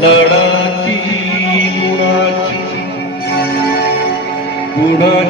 लडाची गुणाची. गुणाची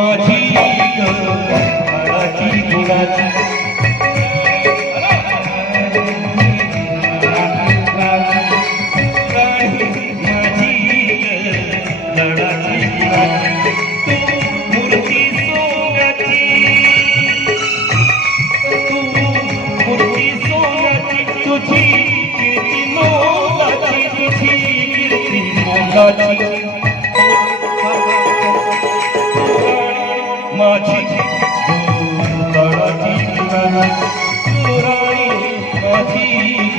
माझी गळाची गुणाची राणी माझी गळाची गुणाची तू मूर्ती सोन्याची পুরাই অধিক